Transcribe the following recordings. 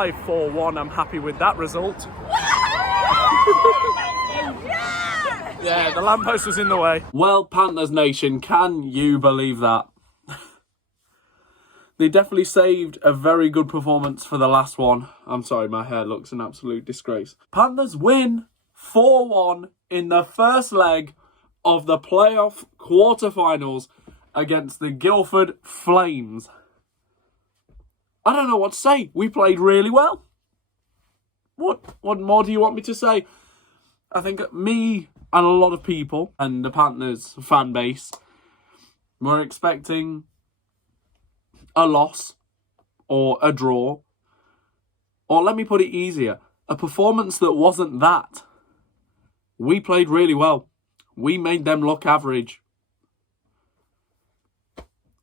survive 4-1. I'm happy with that result. Yeah, the lamppost was in the way. Well, Panthers Nation, can you believe that? They definitely saved a very good performance for the last one. I'm sorry, my hair looks an absolute disgrace. Panthers win 4-1 in the first leg of the playoff quarterfinals against the Guildford Flames. I don't know what to say. We played really well. What more do you want me to say? I think me and a lot of people and the Panthers fan base were expecting a loss or a draw, or let me put it easier, a performance that wasn't that. We played really well. We made them look average.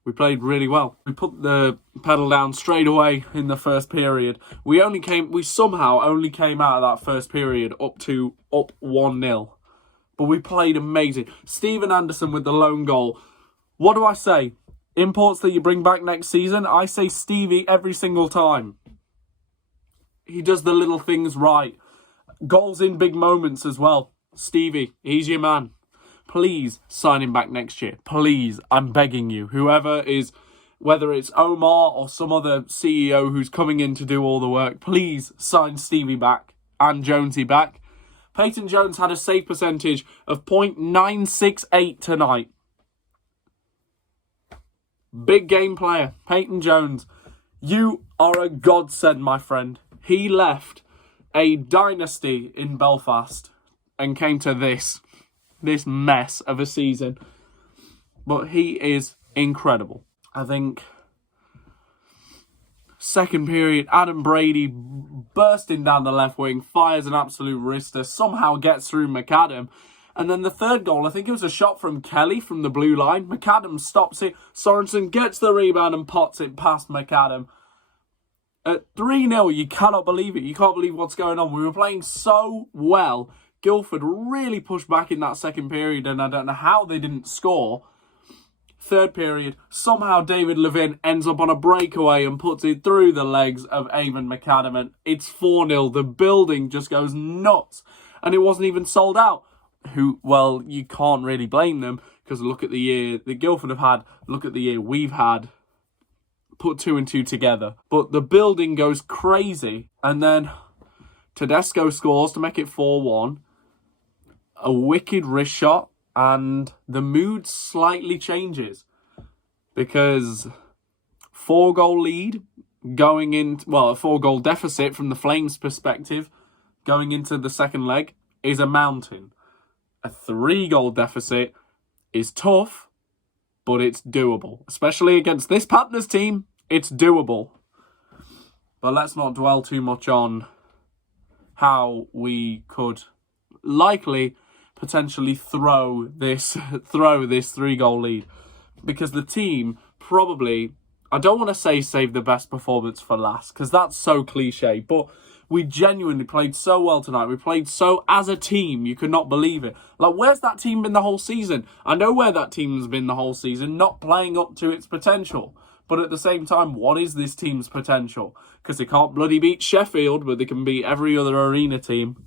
We played really well. We put the pedal down straight away in the first period. We somehow only came out of that first period up 1-0. But we played amazing. Steven Anderson with the lone goal. What do I say? Imports that you bring back next season? I say Stevie every single time. He does the little things right. Goals in big moments as well. Stevie, he's your man. Please sign him back next year. Please, I'm begging you. Whoever is, whether it's Omar or some other CEO who's coming in to do all the work, please sign Stevie back and Jonesy back. Peyton Jones had a save percentage of .968 tonight. Big game player, Peyton Jones. You are a godsend, my friend. He left a dynasty in Belfast and came to this mess of a season. But he is incredible. I think second period, Adam Brady bursting down the left wing, fires an absolute wrister, somehow gets through McAdam. And then the third goal, I think it was a shot from Kelly from the blue line. McAdam stops it. Sorensen gets the rebound and pots it past McAdam. At 3-0, you cannot believe it. You can't believe what's going on. We were playing so well. Guildford really pushed back in that second period, and I don't know how they didn't score. Third period, somehow David Levin ends up on a breakaway and puts it through the legs of Eamon McAdam, and it's 4-0. The building just goes nuts, and it wasn't even sold out. Well, you can't really blame them, because look at the year that Guildford have had, look at the year we've had. Put 2 and 2 together. But the building goes crazy, and then Tedesco scores to make it 4-1. A wicked wrist shot, and the mood slightly changes, because 4-goal lead going in, well, a 4-goal deficit from the Flames' perspective going into the second leg is a mountain. A 3-goal deficit is tough, but it's doable. Especially against this Panthers team, it's doable. But let's not dwell too much on how we could likely potentially throw this 3-goal lead, because the team probably, I don't want to say save the best performance for last, because that's so cliche, but we genuinely played so well tonight. We played so, as a team, you could not believe it. Like, where's that team been the whole season? I know where that team's been the whole season, not playing up to its potential. But at the same time, what is this team's potential? Because they can't bloody beat Sheffield, but they can beat every other arena team.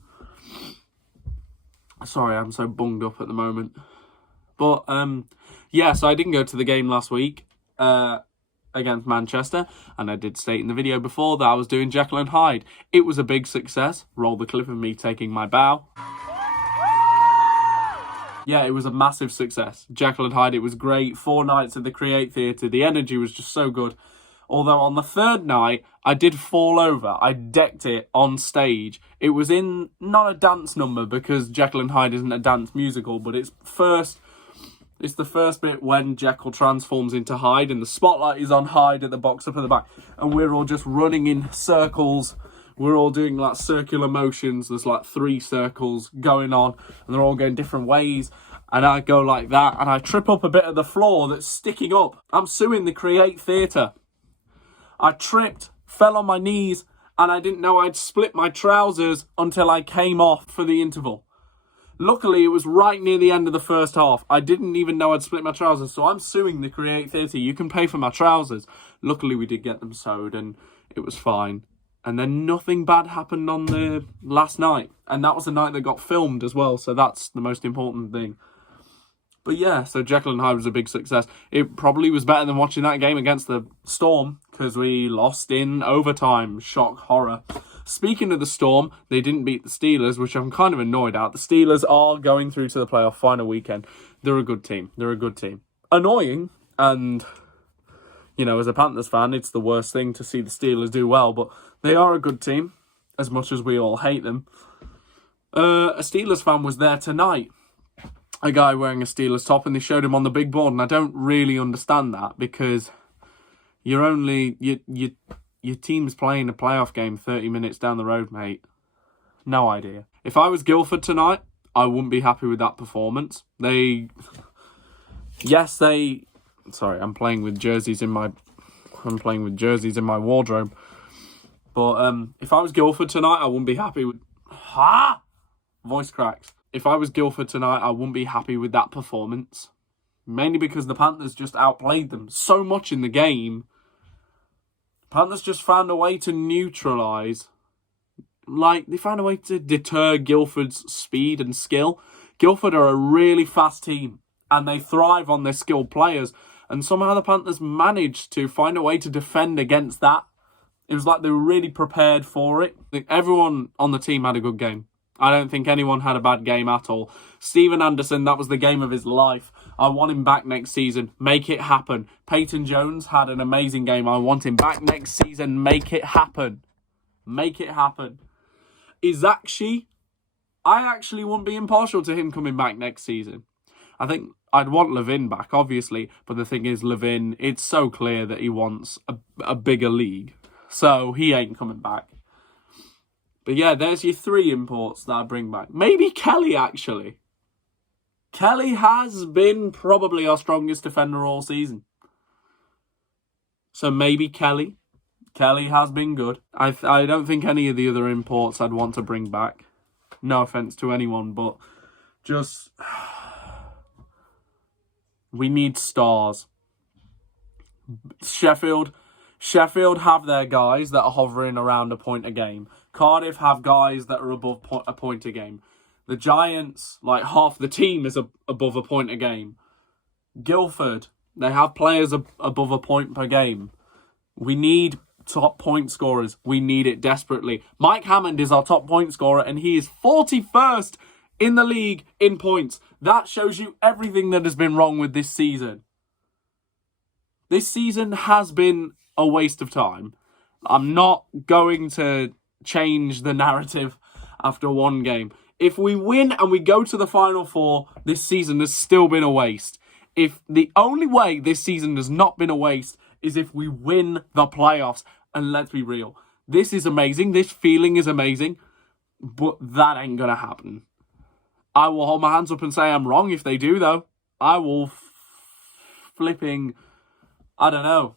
Sorry, I'm so bunged up at the moment. But, yeah, so I didn't go to the game last week against Manchester. And I did state in the video before that I was doing Jekyll and Hyde. It was a big success. Roll the clip of me taking my bow. Yeah, it was a massive success. Jekyll and Hyde, it was great. 4 nights at the Create Theatre. The energy was just so good. Although on the third night, I did fall over. I decked it on stage. It was in, not a dance number, because Jekyll and Hyde isn't a dance musical, but it's the first bit when Jekyll transforms into Hyde, and the spotlight is on Hyde at the box up at the back. And we're all just running in circles. We're all doing like circular motions. There's like 3 circles going on, and they're all going different ways. And I go like that, and I trip up a bit of the floor that's sticking up. I'm suing the Create Theatre. I tripped, fell on my knees, and I didn't know I'd split my trousers until I came off for the interval. Luckily, it was right near the end of the first half. I didn't even know I'd split my trousers, so I'm suing the Create Theatre. You can pay for my trousers. Luckily, we did get them sewed, and it was fine. And then nothing bad happened on the last night. And that was the night that got filmed as well. So that's the most important thing. But yeah, so Jekyll and Hyde was a big success. It probably was better than watching that game against the Storm, because we lost in overtime. Shock, horror. Speaking of the Storm, they didn't beat the Steelers, which I'm kind of annoyed at. The Steelers are going through to the playoff final weekend. They're a good team. They're a good team. Annoying, and, you know, as a Panthers fan, it's the worst thing to see the Steelers do well, but they are a good team, as much as we all hate them. A Steelers fan was there tonight. A guy wearing a Steelers top, and they showed him on the big board, and I don't really understand that, because you're only your team's playing a playoff game 30 minutes down the road, mate. No idea. If I was Guildford tonight, I wouldn't be happy with that performance. Sorry, I'm playing with jerseys in my wardrobe. But if I was Guildford tonight, I wouldn't be happy with voice cracks. If I was Guildford tonight, I wouldn't be happy with that performance. Mainly because the Panthers just outplayed them so much in the game. Panthers just found a way to neutralise. They found a way to deter Guildford's speed and skill. Guildford are a really fast team, and they thrive on their skilled players. And somehow the Panthers managed to find a way to defend against that. It was like they were really prepared for it. I think everyone on the team had a good game. I don't think anyone had a bad game at all. Steven Anderson, that was the game of his life. I want him back next season. Make it happen. Peyton Jones had an amazing game. I want him back next season. Make it happen. Make it happen. Izakshi, I actually wouldn't be impartial to him coming back next season. I think I'd want Levin back, obviously. But the thing is, Levin, it's so clear that he wants a bigger league. So he ain't coming back. But yeah, there's your 3 imports that I bring back. Maybe Kelly, actually. Kelly has been probably our strongest defender all season. So maybe Kelly. Kelly has been good. I don't think any of the other imports I'd want to bring back. No offence to anyone, but just... we need stars. Sheffield have their guys that are hovering around a point a game. Cardiff have guys that are above a point a game. The Giants, like half the team is above a point a game. Guildford, they have players above a point per game. We need top point scorers. We need it desperately. Mike Hammond is our top point scorer, and he is 41st in the league in points. That shows you everything that has been wrong with this season. This season has been a waste of time. I'm not going to change the narrative after one game. If we win and we go to the Final Four, this season has still been a waste. If the only way this season has not been a waste is if we win the playoffs. And let's be real, this is amazing. This feeling is amazing. But that ain't going to happen. I will hold my hands up and say I'm wrong if they do, though. I will flipping... I don't know.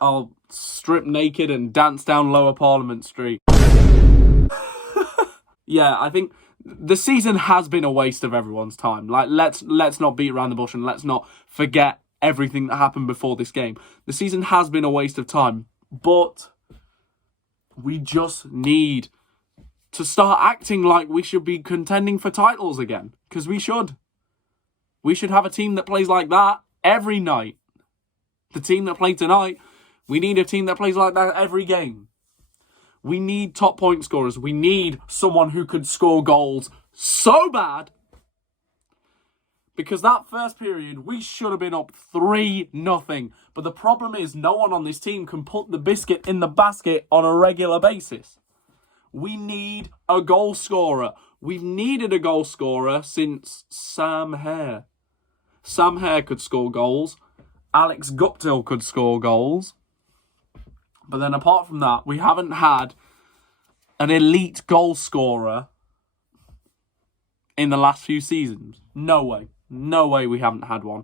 I'll strip naked and dance down Lower Parliament Street. Yeah, I think the season has been a waste of everyone's time. Like, let's not beat around the bush and let's not forget everything that happened before this game. The season has been a waste of time, but we just need to start acting like we should be contending for titles again. Because we should. We should have a team that plays like that every night. The team that played tonight, we need a team that plays like that every game. We need top point scorers. We need someone who could score goals so bad. Because that first period, we should have been up 3-0. But the problem is, no one on this team can put the biscuit in the basket on a regular basis. We need a goal scorer. We've needed a goal scorer since Sam Hare. Sam Hare could score goals. Alex Guptill could score goals. But then apart from that, we haven't had an elite goal scorer in the last few seasons. No way. No way we haven't had one.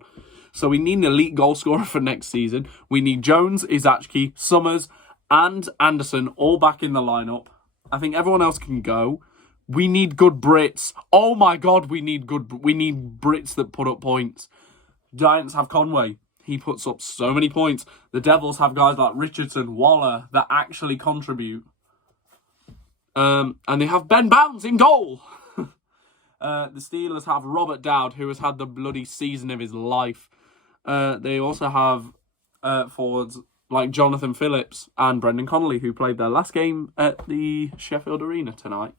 So we need an elite goal scorer for next season. We need Jones, Izachki, Summers, and Anderson all back in the lineup. I think everyone else can go. We need good Brits. Oh my God, we need Brits that put up points. Giants have Conway. He puts up so many points. The Devils have guys like Richardson, Waller that actually contribute. And they have Ben Bounds in goal. The Steelers have Robert Dowd, who has had the bloody season of his life. They also have forwards like Jonathan Phillips and Brendan Connolly, who played their last game at the Sheffield Arena tonight.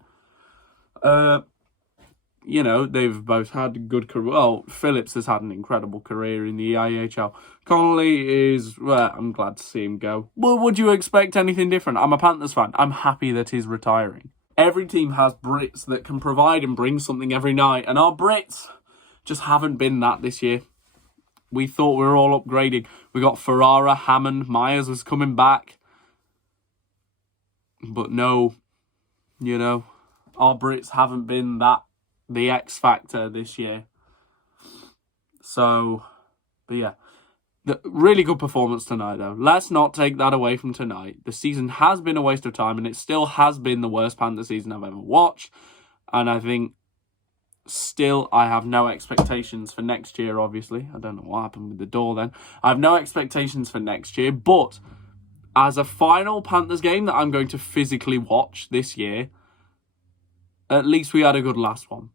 You know, they've both had good career. Well, Phillips has had an incredible career in the IHL. Connolly is, well, I'm glad to see him go. Well, would you expect anything different? I'm a Panthers fan. I'm happy that he's retiring. Every team has Brits that can provide and bring something every night, and our Brits just haven't been that this year. We thought we were all upgrading. We got Ferrara, Hammond, Myers was coming back. But no, you know, our Brits haven't been the X factor this year. So, but yeah. The really good performance tonight, though. Let's not take that away from tonight. The season has been a waste of time, and it still has been the worst Panther season I've ever watched. And I think still I have no expectations for next year, obviously. I don't know what happened with the door then. I have no expectations for next year, but as a final Panthers game that I'm going to physically watch this year, at least we had a good last one.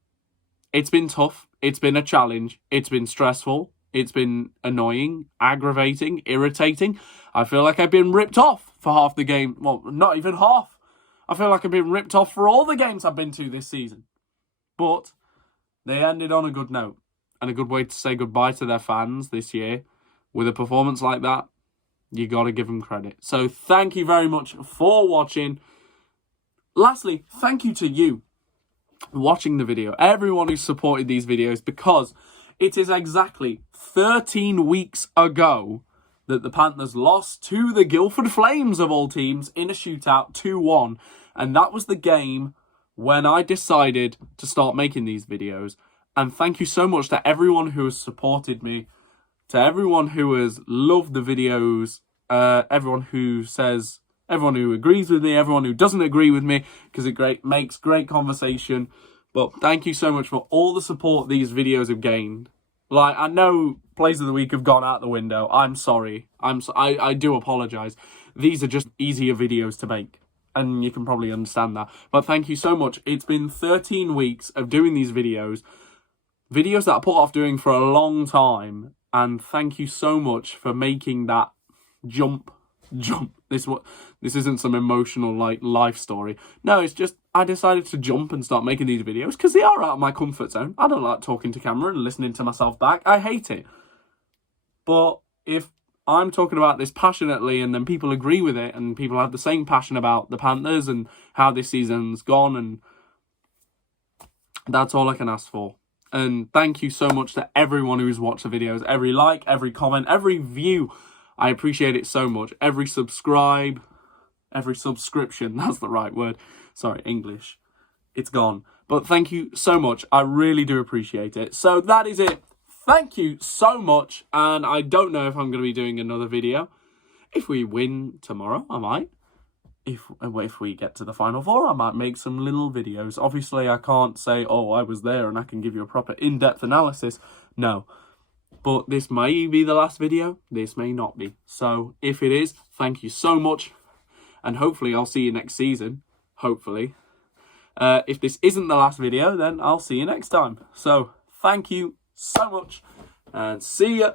It's been tough. It's been a challenge. It's been stressful. It's been annoying, aggravating, irritating. I feel like I've been ripped off for half the game. Well, not even half. I feel like I've been ripped off for all the games I've been to this season. But they ended on a good note and a good way to say goodbye to their fans this year. With a performance like that, you got to give them credit. So thank you very much for watching. Lastly, thank you to you watching the video, everyone who supported these videos, because it is exactly 13 weeks ago that the Panthers lost to the Guildford Flames, of all teams, in a shootout 2-1. And that was the game when I decided to start making these videos. And thank you so much to everyone who has supported me, to everyone who has loved the videos, everyone who agrees with me, everyone who doesn't agree with me, because it makes great conversation. But thank you so much for all the support these videos have gained. Like, I know Plays of the Week have gone out the window. I'm sorry. I do apologise. These are just easier videos to make, and you can probably understand that. But thank you so much. It's been 13 weeks of doing these videos that I put off doing for a long time, and thank you so much for making that jump. This isn't some emotional like life story. No, it's just I decided to jump and start making these videos because they are out of my comfort zone. I don't like talking to camera and listening to myself back. I hate it. But if I'm talking about this passionately and then people agree with it and people have the same passion about the Panthers and how this season's gone, and that's all I can ask for. And thank you so much to everyone who's watched the videos. Every like, every comment, every view. I appreciate it so much. Every subscription, that's the right word. Sorry, English. It's gone. But thank you so much. I really do appreciate it. So that is it. Thank you so much. And I don't know if I'm going to be doing another video. If we win tomorrow, I might. If we get to the Final Four, I might make some little videos. Obviously, I can't say, oh, I was there and I can give you a proper in-depth analysis. No. But this may be the last video. This may not be. So if it is, thank you so much. And hopefully I'll see you next season. Hopefully. If this isn't the last video, then I'll see you next time. So thank you so much. And see ya.